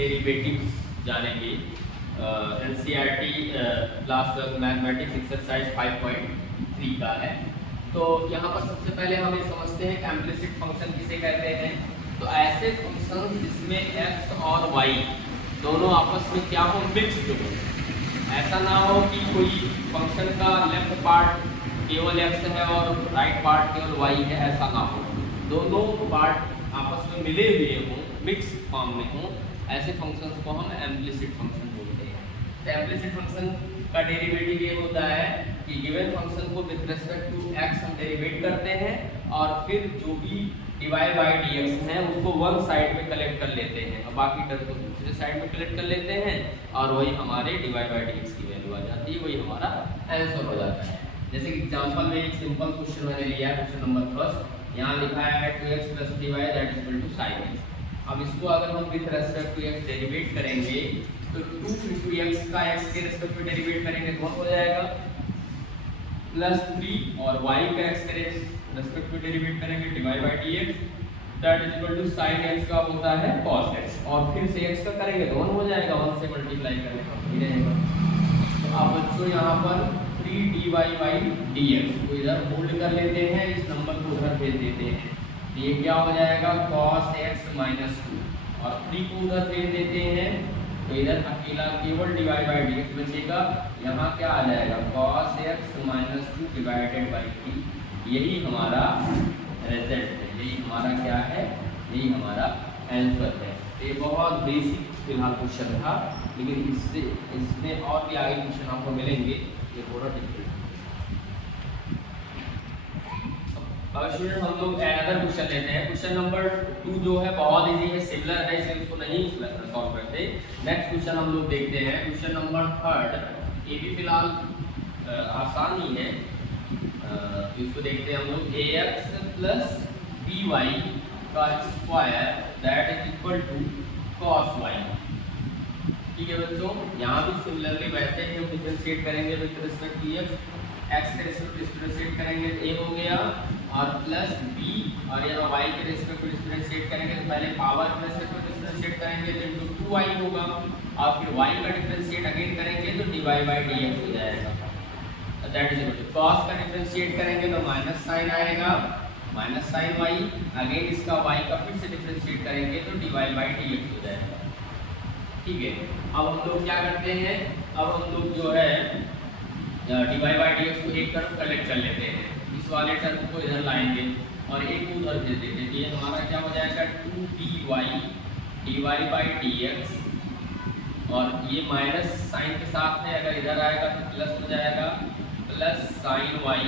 Derivatives जानेंगे। NCERT class 12 mathematics exercise 5.3 का है। तो यहाँ पर सबसे पहले हम ये समझते हैं कि इम्प्लिसिट फंक्शन किसे कहते हैं। तो ऐसे फंक्शन जिसमें x और y दोनों आपस में क्या हो, मिक्स्ड हो। ऐसा ना हो कि कोई फंक्शन का लेफ्ट पार्ट केवल x है और राइट पार्ट केवल y है, ऐसा ना हो। दोनों पार्ट आपस में मिले हुए हों, मिक्स फॉर्म में हों, ऐसे फंक्शंस को हम इम्प्लिसिट फंक्शन बोलते हैं। तो इम्प्लिसिट फंक्शन का डेरिवेटिव ये होता है कि गिवन फंक्शन को विद रिस्पेक्ट टू x हम डेरिवेट करते हैं और फिर जो भी डिवाइड बाय dx है उसको वन साइड में कलेक्ट कर लेते हैं और बाकी टर्म को दूसरे साइड में कलेक्ट कर लेते हैं और वही हमारे डिवाइड बाय dx की वैल्यू आ जाती है, वही हमारा आंसर हो जाता है। जैसे कि एग्जांपल में एक सिंपल क्वेश्चन मैंने लिया है, क्वेश्चन नंबर फर्स्ट। यहाँ लिखा है 2x + 3y that is equal to sin x। अब इसको अगर हम with respect to x derivate करेंगे तो 2 × x का x के रिस्पेक्ट में डेरिवेट करेंगे तो हो जाएगा +3 और y का x के रिस्पेक्ट में डेरिवेट करेंगे divide by dx that is equal to sin x का होता है cos x और फिर से x का करेंगे तो 1 हो जाएगा, 1 से मल्टीप्लाई करने पर ही रहेगा। तो अब बच्चों यहाँ पर 3 dy by dx को इधर होल्ड कर लेते हैं, इस नंबर को उधर भेज देते हैं। ये क्या हो जाएगा cos x - 2 और 3 को उधर भेज देते हैं तो इधर अकेला केवल डिवाइड बाय dx बचेगा। यहाँ क्या आ जाएगा cos x - 2 डिवाइडेड बाय 3। यही हमारा रिजल्ट है, यही हमारा क्या है, यही हमारा आंसर है। ये बहुत बेसिक फिलहाल क्वेश्चन था, लेकिन इसमें और भी आगे क्वेश्चन आपको मिलेंगे, ये थोड़ा डिफिकल्ट। अब स्टूडेंट हम लोग अनदर क्वेश्चन लेते हैं। क्वेश्चन नंबर 2 जो है बहुत इजी है, सिमिलर है, इसलिए इसको नहीं सॉल्व करते। नेक्स्ट क्वेश्चन हम लोग देखते हैं, क्वेश्चन नंबर 3। ये भी फिलहाल आसान ही है, इसको देखते हैं हम लोग। ax + by का square that is equal to cos y। ठीक है बच्चों, यहाँ भी सिमिलरली वैसे ही हम डिफरेंशिएट करेंगे विद रिस्पेक्ट टू x के रिस्पेक्ट डिफरेंशिएट करेंगे तो a हो गया और प्लस b और यहाँ y के रिस्पेक्ट डिफरेंशिएट करेंगे तो पहले पावर के रिस्पेक्ट डिफरेंशिएट करेंगे तो इनटू 2y होगा और फिर y का डिफरेंशिएट अगेन करेंगे तो dy by dx हो जाएगा। That is equal to cos का डिफरेंशिएट करेंगे तो माइनस साइन आएगा, माइनस साइन y, अगेन इसका y का फिर से डिफरेंशिएट करेंगे तो dy by dx हो जाएगा। ठीक है, अब हम लोग क्या करते हैं, अब हम लोग जो है dy by dx को एक तरफ कलेक्ट कर लेते हैं, इस वाले टर्म को इधर लाएंगे और एक को उधर दे देते हैं। ये हमारा क्या हो जाएगा 2dy dy by dx और ये माइनस साइन के साथ है, अगर इधर आएगा तो प्लस हो जाएगा, प्लस साइन y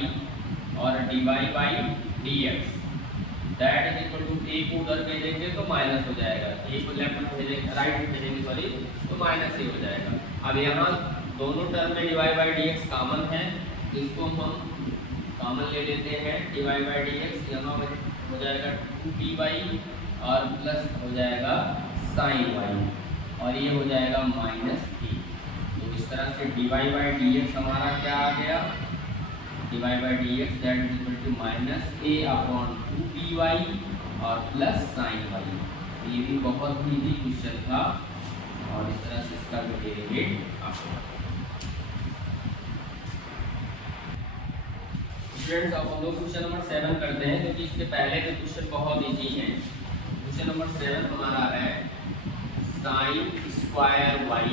और dy by dx that is equal to a को उधर भेजेंगे तो माइनस हो जाएगा, a को लेफ्ट में भेजेंगे, राइट में भेजेंगे सॉरी, तो माइनस ही हो जाएगा। अब यहाँ दोनों टर्म में dy by dx कॉमन है, इसको हम कॉमन ले लेते हैं। dy by dx यहाँ हो जाएगा 2dy और प्लस हो जाएगा sin y और ये हो जाएगा -3। तो इस तरह से dy by dx हमारा क्या आ गया, dy by dx that is equal to -a/2by और प्लस sin y। ये भी बहुत ही इजी क्वेश्चन था और इस तरह से इसका भी डेरिवेट आपको। स्टूडेंट्स अब हम लोग क्वेश्चन नंबर 7 करते हैं, क्योंकि इससे पहले के क्वेश्चन बहुत इजी हैं। क्वेश्चन नंबर 7 हमारा है sin square y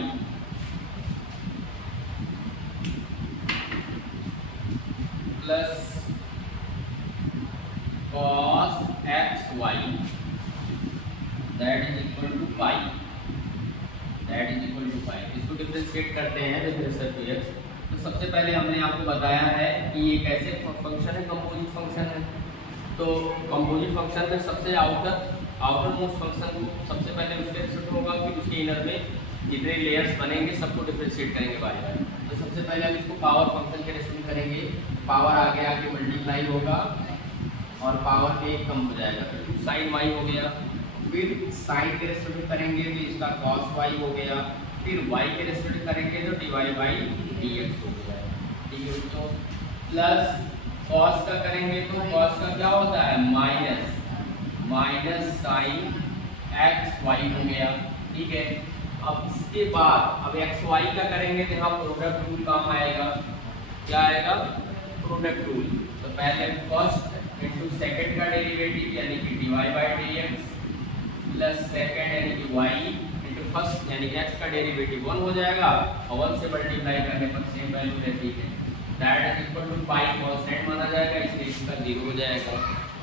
plus cos xy that is equal to pi, that is equal to pi. इसको डिफरेंशिएट करते हैं विद रिस्पेक्ट टू x। तो सबसे पहले हमने आपको बताया है कि ये कैसे फंक्शन है, कंपोजिट फंक्शन है। तो कंपोजिट फंक्शन में सबसे आउटर मोस्ट फंक्शन को सबसे पहले उसके रिस्पेक्ट होगा, फिर उसके इनर में जितने लेयर्स बनेंगे सबको डिफरेंशिएट करेंगे बाय बाय। तो सबसे पहले हम इसको पावर फंक्शन के रिस्पेक्ट करेंगे, पावर आगे आगे मल्टीप्लाई होगा और पावर के एक कम हो जाएगा, तो sin y हो गया। फिर साइन के रिस्पेक्ट करेंगे तो इसका cos y हो गया, फिर y के रिस्पेक्ट करेंगे तो dy by dx हो गया। ठीक है दोस्तों, प्लस cos का करेंगे तो cos का क्या होता है माइनस साइन एक्स वाई हो गया, ठीक है। अब इसके बाद अब एक्स वाई का करेंगे तो यहाँ प्रोडक्ट रूल काम आएगा। क्या आएगा? Product rule. तो पहले फर्स्ट इंटू सेकेंड का डेरिवेटिव यानी कि dy by D x plus second यानी कि y इंटू फर्स्ट यानी x का डेरिवेटिव 1 हो जाएगा और 1 से मल्टीप्लाई करने पर सेम वैल्यू रहती है। That is equal to pi constant माना जाएगा, इसलिए इसका 0 हो जाएगा,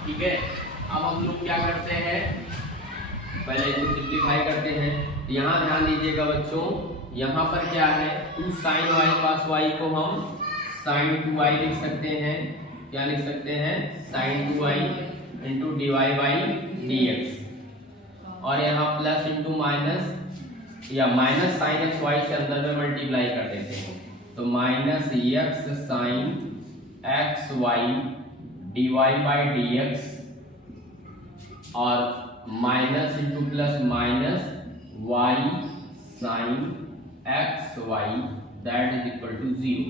ठीक है। अब हम लोग क्या करते हैं, पहले इसको सिंपलीफाई करते हैं। यहाँ ध्यान दीजिएगा बच्चों, यहाँ पर क्या है 2 sin y cos y को हम sin 2y लिख सकते हैं। क्या लिख सकते हैं? sin 2y into dy by D x, और यहाँ प्लस इंटू माइनस या माइनस साइन एक्स वाई से अंदर में मल्टीप्लाई कर देते हैं, तो minus x sine x y d y by D x और minus into plus minus y sine x y that is equal to 0,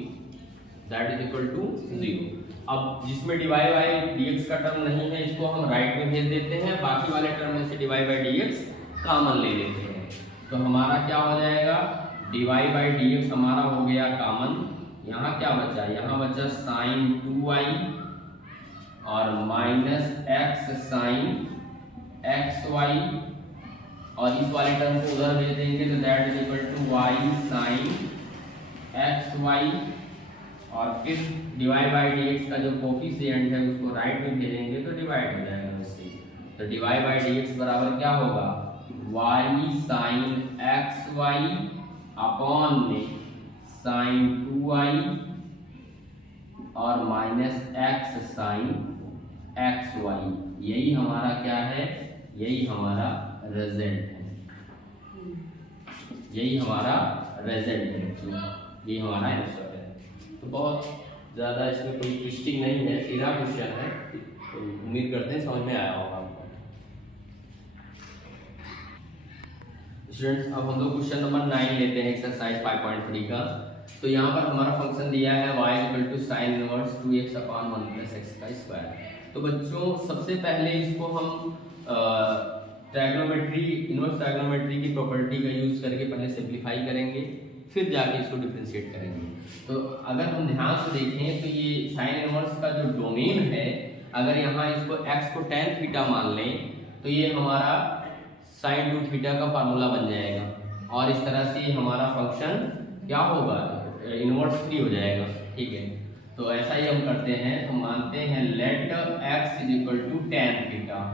that is equal to 0। अब जिसमें dy बाई dx का टर्म नहीं है इसको हम राइट में भेज देते हैं, बाकी वाले टर्म में से dy बाई dx कॉमन ले लेते हैं। तो हमारा क्या हो जाएगा, dy बाई dx हमारा हो गया कॉमन। यहाँ क्या बचा? यहाँ बचा साइन 2y और minus x sine x Y, और इस वाले टर्म को उधर भेज देंगे तो that is equal to y sine x Y, और फिर डिवाइड बाई डी एक्स का जो कोफिशिएंट है उसको राइट में भेजेंगे तो डिवाइड हो जाएगा उससे। तो डिवाइड बाई डी एक्स बराबर क्या होगा, y sine x Y upon में साइन 2y और minus x sine x Y. यही हमारा क्या है, यही हमारा रिजल्ट है, यही हमारा रिजल्ट है, यही हमारा आंसर है। तो बहुत ज़्यादा इसमें कोई ट्विस्टिंग नहीं है, सीधा क्वेश्चन है, तो उम्मीद करते हैं समझ में आया होगा आपको। स्टूडेंट्स अब हम लोग क्वेश्चन नंबर 9 लेते हैं, एक्सरसाइज 5.3 का। तो यहाँ पर हमारा फंक्शन दिया है y equal to sine inverse 2x upon 1 plus x का स्क्वायर। तो बच्चों सबसे पहले इसको हम ट्रायगोनोमेट्री, इनवर्स ट्रायगोनोमेट्री की प्रॉपर्टी का यूज करके पहले सिंप्लीफाई करेंगे, फिर जाके इसको डिफरेंशिएट करेंगे। तो अगर हम ध्यान से देखें तो ये साइन इनवर्स का जो डोमेन है, अगर यहाँ इसको x को tan थीटा मान लें तो ये हमारा sin 2 थीटा का फार्मूला बन जाएगा, और इस तरह से हमारा फंक्शन क्या होगा, इनवर्स फ्री हो जाएगा, ठीक है। तो ऐसा ही हम करते हैं, तो मानते हैं let x is equal to tan theta.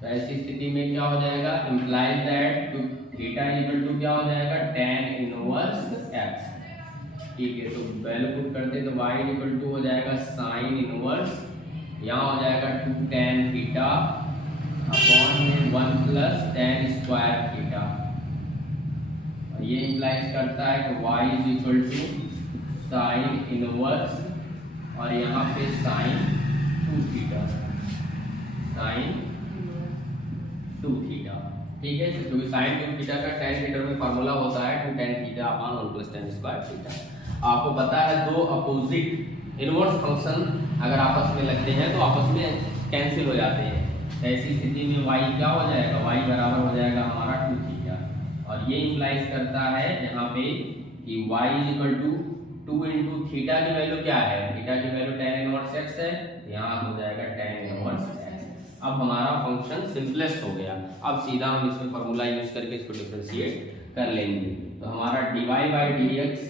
तो ऐसी स्थिति में क्या हो जाएगा, implies that theta is equal to क्या हो जाएगा, tan इनवर्स x, ठीक है। तो वैल्यू पुट करते तो y इक्वल टू हो जाएगा साइन इनवर्स, यहाँ हो जाएगा 2 tan थीटा अपॉन में 1 प्लस tan स्क्वायर थीटा, और ये इम्प्लाइज करता है कि y is equal to sine inverse और यहाँ पे साइन 2 थीटा, साइन 2 थीटा, ठीक है। क्योंकि साइन 2 थीटा का tan थीटा में फार्मूला होता है 2 tan theta upon 1 plus tan square theta. आपको पता है दो अपोजिट इनवर्स फंक्शन अगर आपस में लगते हैं तो आपस में कैंसिल हो जाते हैं। ऐसी स्थिति में y क्या हो जाएगा, y बराबर हो जाएगा हमारा 2 थीटा, और ये इम्प्लाइज करता है यहाँ पे कि y is equal to 2 into theta की वैल्यू क्या है, थीटा की वैल्यू tan इनवर्स x है, यहाँ हो जाएगा tan इनवर्स x। अब हमारा फंक्शन सिंपलेस्ट हो गया। अब सीधा हम इसमें फार्मूला यूज करके इसको डिफरेंशिएट कर लेंगे। तो हमारा dy by D X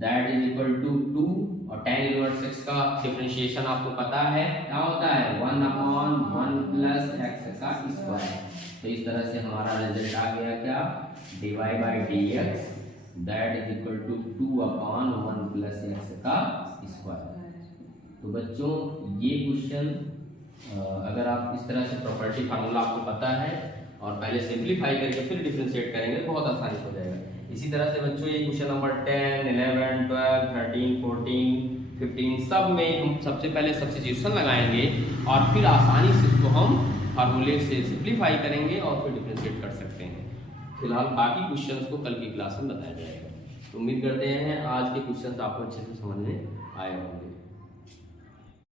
that is equal to 2, और tan इनवर्स x का डिफरेंशिएशन आपको पता है क्या होता है, 1 अपॉन 1 प्लस x का स्क्वायर। तो इस तरह से हमारा रिजल्ट आ गया क्या, dy by D X that is equal to 2 upon 1 plus x का स्क्वायर। तो बच्चों ये क्वेश्चन अगर आप इस तरह से प्रॉपर्टी फार्मूला आपको पता है और पहले सिंप्लीफाई करके फिर डिफरेंशिएट करेंगे बहुत आसानी हो जाएगा। इसी तरह से बच्चों ये क्वेश्चन नंबर 10, 11, 12, 13, 14, 15 सब में हम सबसे पहले सब्स्टिट्यूशन लगाएंगे और फिर आसानी से इसको हम फार्मूले से सिंप्लीफाई करेंगे और फिर डिफरेंशिएट कर सकते हैं। फिलहाल बाकी क्वेश्चंस को कल की क्लास में बताया जाएगा। तो उम्मीद करते हैं आज के क्वेश्चंस आपको अच्छे से समझ में आए होंगे।